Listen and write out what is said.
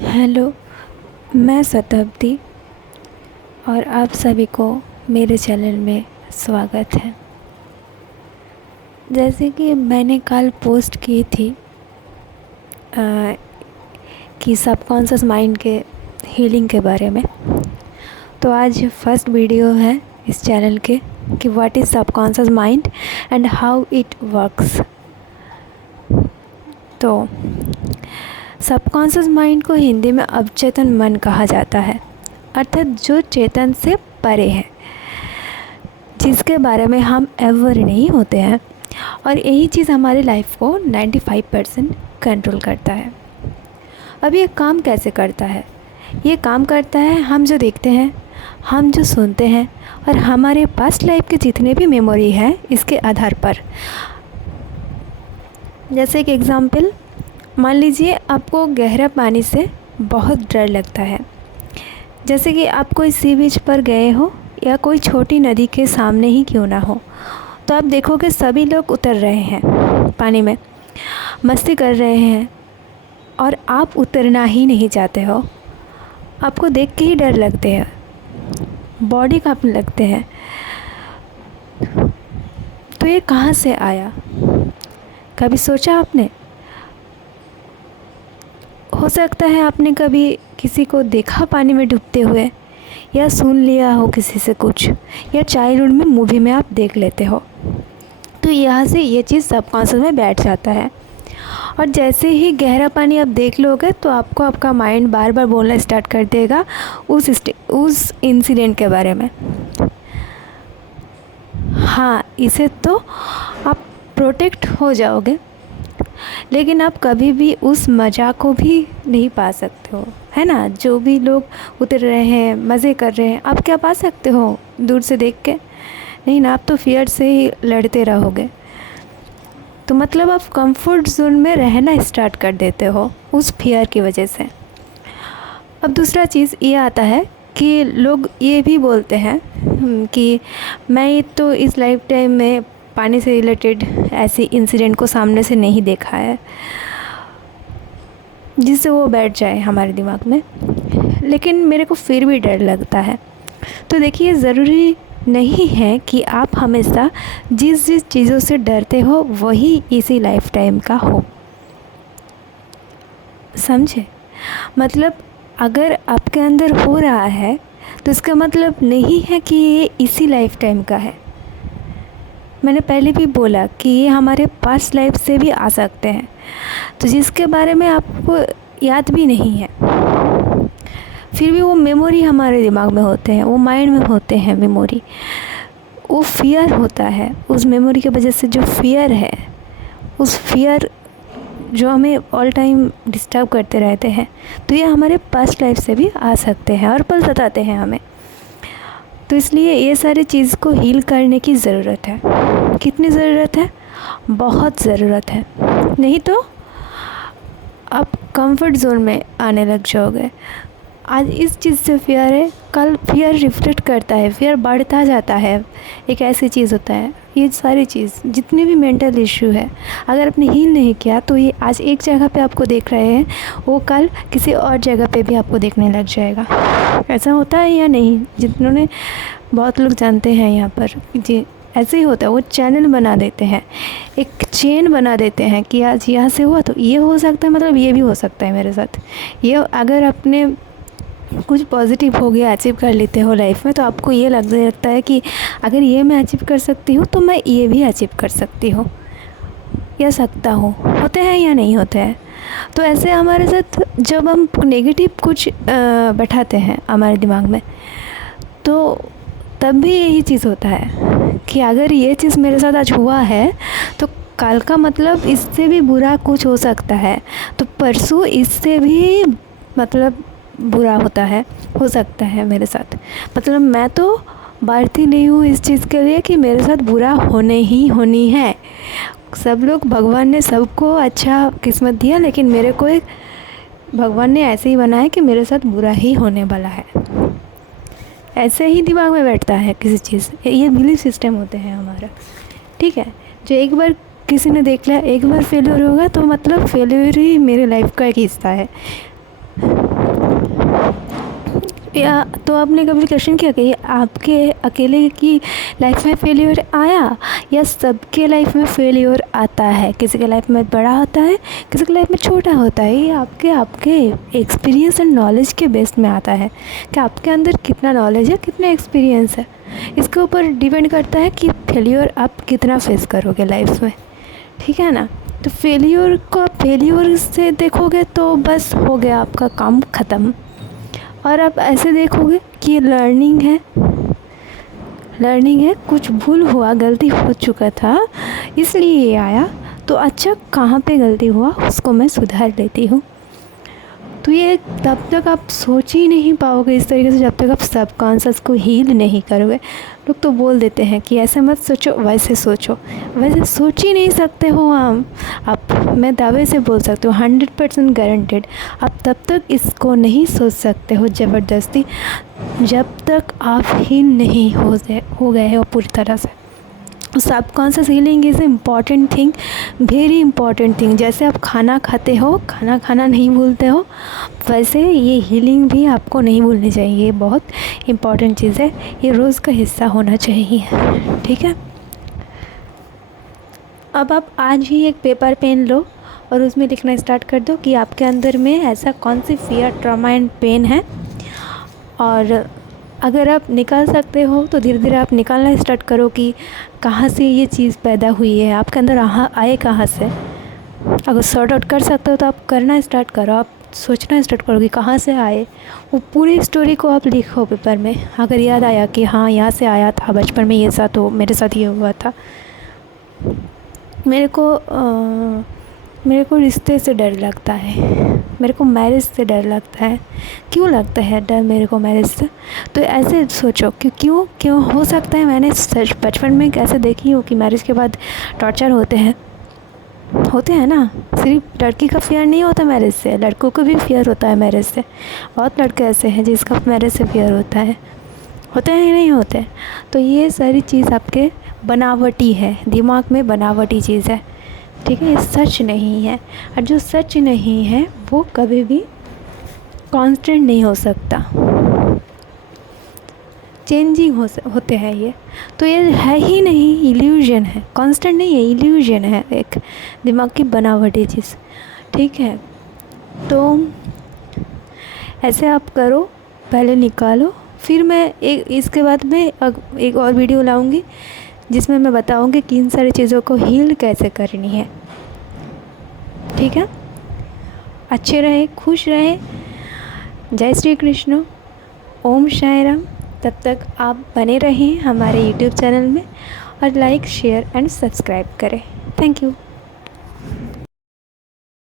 Hello, मैं शताब्दी और आप सभी को मेरे चैनल में स्वागत है। जैसे कि मैंने कल पोस्ट की थी कि सबकॉन्शियस माइंड के हीलिंग के बारे में, तो आज फर्स्ट वीडियो है इस चैनल के कि what is subconscious mind and how it works. तो सबकॉन्शियस माइंड को हिंदी में अवचेतन मन कहा जाता है, अर्थात जो चेतन से परे है, जिसके बारे में हम अवेयर नहीं होते हैं, और यही चीज़ हमारी लाइफ को 95% कंट्रोल करता है। अब ये काम कैसे करता है? ये काम करता है हम जो देखते हैं, हम जो सुनते हैं, और हमारे पास्ट लाइफ के जितने भी मेमोरी हैं इसके आधार पर। जैसे एक एग्ज़ाम्पल, मान लीजिए आपको गहरा पानी से बहुत डर लगता है। जैसे कि आप कोई सी बीच पर गए हो या कोई छोटी नदी के सामने ही क्यों ना हो, तो आप देखोगे सभी लोग उतर रहे हैं पानी में, मस्ती कर रहे हैं, और आप उतरना ही नहीं चाहते हो। आपको देख के ही डर लगते हैं, बॉडी कांपने लगते हैं। तो ये कहाँ से आया? कभी सोचा आपने? हो सकता है आपने कभी किसी को देखा पानी में डूबते हुए, या सुन लिया हो किसी से कुछ, या चाइल्डहुड में मूवी में आप देख लेते हो। तो यहाँ से ये चीज़ सबकॉन्शियस में बैठ जाता है, और जैसे ही गहरा पानी आप देख लोगे तो आपको आपका माइंड बार बार बोलना स्टार्ट कर देगा उस इंसिडेंट के बारे में। हाँ, इसे तो आप प्रोटेक्ट हो जाओगे, लेकिन आप कभी भी उस मज़ा को भी नहीं पा सकते हो, है ना। जो भी लोग उतर रहे हैं, मज़े कर रहे हैं, आप क्या पा सकते हो दूर से देख के? नहीं ना, आप तो फियर से ही लड़ते रहोगे। तो मतलब आप कंफर्ट जोन में रहना स्टार्ट कर देते हो उस फियर की वजह से। अब दूसरा चीज़ ये आता है कि लोग ये भी बोलते हैं कि मैं तो इस लाइफ टाइम में पानी से रिलेटेड ऐसे इंसिडेंट को सामने से नहीं देखा है, जिससे वो बैठ जाए हमारे दिमाग में, लेकिन मेरे को फिर भी डर लगता है। तो देखिए, ज़रूरी नहीं है कि आप हमेशा जिस जिस चीज़ों से डरते हो वही इसी लाइफ टाइम का हो, समझे। मतलब अगर आपके अंदर हो रहा है तो इसका मतलब नहीं है कि ये इसी लाइफ टाइम का है। मैंने पहले भी बोला कि ये हमारे पास्ट लाइफ से भी आ सकते हैं, तो जिसके बारे में आपको याद भी नहीं है, फिर भी वो मेमोरी हमारे दिमाग में होते हैं, वो माइंड में होते हैं मेमोरी। वो फियर होता है, उस मेमोरी की वजह से जो फियर है, उस फियर जो हमें ऑल टाइम डिस्टर्ब करते रहते हैं, तो ये हमारे पास्ट लाइफ से भी आ सकते हैं और पल सताते हैं हमें। तो इसलिए ये सारी चीज़ को हील करने की ज़रूरत है। कितनी ज़रूरत है? बहुत ज़रूरत है, नहीं तो आप कंफर्ट जोन में आने लग जाओगे। आज इस चीज़ से फियर है, कल फियर रिफ्लेक्ट करता है, फियर बढ़ता जाता है। एक ऐसी चीज़ होता है, ये सारी चीज़ जितने भी मेंटल इश्यू है, अगर आपने हील नहीं किया तो ये आज एक जगह पे आपको देख रहे हैं, वो कल किसी और जगह पे भी आपको देखने लग जाएगा। ऐसा होता है या नहीं? जिन्होंने बहुत लोग जानते हैं यहाँ पर जी, ऐसे ही होता है। वो चैनल बना देते हैं, एक चेन बना देते हैं कि आज यहाँ से हुआ तो ये हो सकता है, मतलब ये भी हो सकता है मेरे साथ। ये अगर आपने कुछ पॉजिटिव हो गया, अचीव कर लेते हो लाइफ में, तो आपको ये लगता है कि अगर ये मैं अचीव कर सकती हूँ तो मैं ये भी अचीव कर सकती हूँ या सकता हूँ। होते हैं या नहीं होते हैं? तो ऐसे हमारे साथ जब हम नेगेटिव कुछ बैठाते हैं हमारे दिमाग में, तो तब भी यही चीज़ होता है कि अगर ये चीज़ मेरे साथ आज हुआ है तो कल का मतलब इससे भी बुरा कुछ हो सकता है, तो परसों इससे भी मतलब बुरा हो सकता है मेरे साथ। मतलब मैं तो बढ़ती नहीं हूँ इस चीज़ के लिए कि मेरे साथ बुरा होनी है। सब लोग, भगवान ने सबको अच्छा किस्मत दिया, लेकिन मेरे को एक भगवान ने ऐसे ही बनाया कि मेरे साथ बुरा ही होने वाला है। ऐसे ही दिमाग में बैठता है किसी चीज़, ये बिलीफ सिस्टम होते हैं हमारा, ठीक है। जो एक बार किसी ने देख लिया, एक बार फेलियर होगा तो मतलब फेलियर ही मेरे लाइफ का एक हिस्सा है। या तो आपने कभी क्वेश्चन किया कि आपके अकेले की लाइफ में फेलियर आया या सबके लाइफ में फेलियर आता है? किसी के लाइफ में बड़ा होता है, किसी के लाइफ में छोटा होता है। ये आपके आपके एक्सपीरियंस एंड नॉलेज के बेस में आता है कि आपके अंदर कितना नॉलेज है, कितना एक्सपीरियंस है। इसके ऊपर डिपेंड करता है कि फेलियर आप कितना फेस करोगे लाइफ में, ठीक है ना। तो फेलियर को आप फेलियर से देखोगे तो बस हो गया आपका काम ख़त्म। और आप ऐसे देखोगे कि लर्निंग है, कुछ भूल हुआ, गलती हो चुका था इसलिए ये आया, तो अच्छा कहाँ पे गलती हुआ उसको मैं सुधार लेती हूँ। तो ये तब तक आप सोच ही नहीं पाओगे इस तरीके से जब तक आप सबकॉन्शियस को हील नहीं करोगे। लोग तो बोल देते हैं कि ऐसे मत सोचो, वैसे सोचो, वैसे सोच ही नहीं सकते हो आप मैं दावे से बोल सकती हूँ 100% गारंटेड आप तब तक इसको नहीं सोच सकते हो ज़बरदस्ती जब तक आप हील नहीं हो गए हो पूरी तरह से। Subconscious healing is important thing, very important thing. जैसे आप खाना खाते हो, खाना खाना नहीं भूलते हो, वैसे ये हीलिंग भी आपको नहीं भूलनी चाहिए। ये बहुत इम्पॉर्टेंट चीज़ है, ये रोज़ का हिस्सा होना चाहिए, ठीक है। अब आप आज ही एक पेपर पेन लो और उसमें लिखना स्टार्ट कर दो कि आपके अंदर में ऐसा कौन सी फियर, ट्रॉमा एंड पेन है। और अगर आप निकाल सकते हो तो धीरे धीरे आप निकालना स्टार्ट करो कि कहाँ से ये चीज़ पैदा हुई है, आपके अंदर आए कहाँ से। अगर सॉर्ट आउट कर सकते हो तो आप करना स्टार्ट करो, आप सोचना स्टार्ट करो कि कहाँ से आए। वो पूरी स्टोरी को आप लिखो पेपर में। अगर याद आया कि हाँ यहाँ से आया था, बचपन में ये साथ हो, मेरे साथ ये हुआ था। मेरे को रिश्ते से डर लगता है, मेरे को मैरिज से डर लगता है। क्यों लगता है डर मेरे को मैरिज से? तो ऐसे सोचो कि क्यों हो सकता है। मैंने सच बचपन में कैसे देखी हूँ कि मैरिज के बाद टॉर्चर होते हैं ना। सिर्फ लड़की का फियर नहीं होता मैरिज से, लड़कों को भी फियर होता है मैरिज से। बहुत लड़के ऐसे हैं जिसका मैरिज से फियर होता है, होते हैं या नहीं होते। तो ये सारी चीज़ आपके बनावटी है, दिमाग में बनावटी चीज़ है, ठीक है। ये सच नहीं है, और जो सच नहीं है वो कभी भी कांस्टेंट नहीं हो सकता, चेंजिंग होते हैं ये। तो ये है ही नहीं, इल्यूजन है, कांस्टेंट नहीं है, इल्यूजन है, एक दिमाग की बनावटी चीज़, ठीक है। तो ऐसे आप करो, पहले निकालो, फिर मैं इसके बाद में एक और वीडियो लाऊंगी जिसमें मैं बताऊंगी कि इन सारी चीज़ों को हील कैसे करनी है, ठीक है। अच्छे रहे, खुश रहे। जय श्री कृष्ण, ओम साई राम। तब तक आप बने रहें हमारे YouTube चैनल में और लाइक, शेयर एंड सब्सक्राइब करें। Thank you.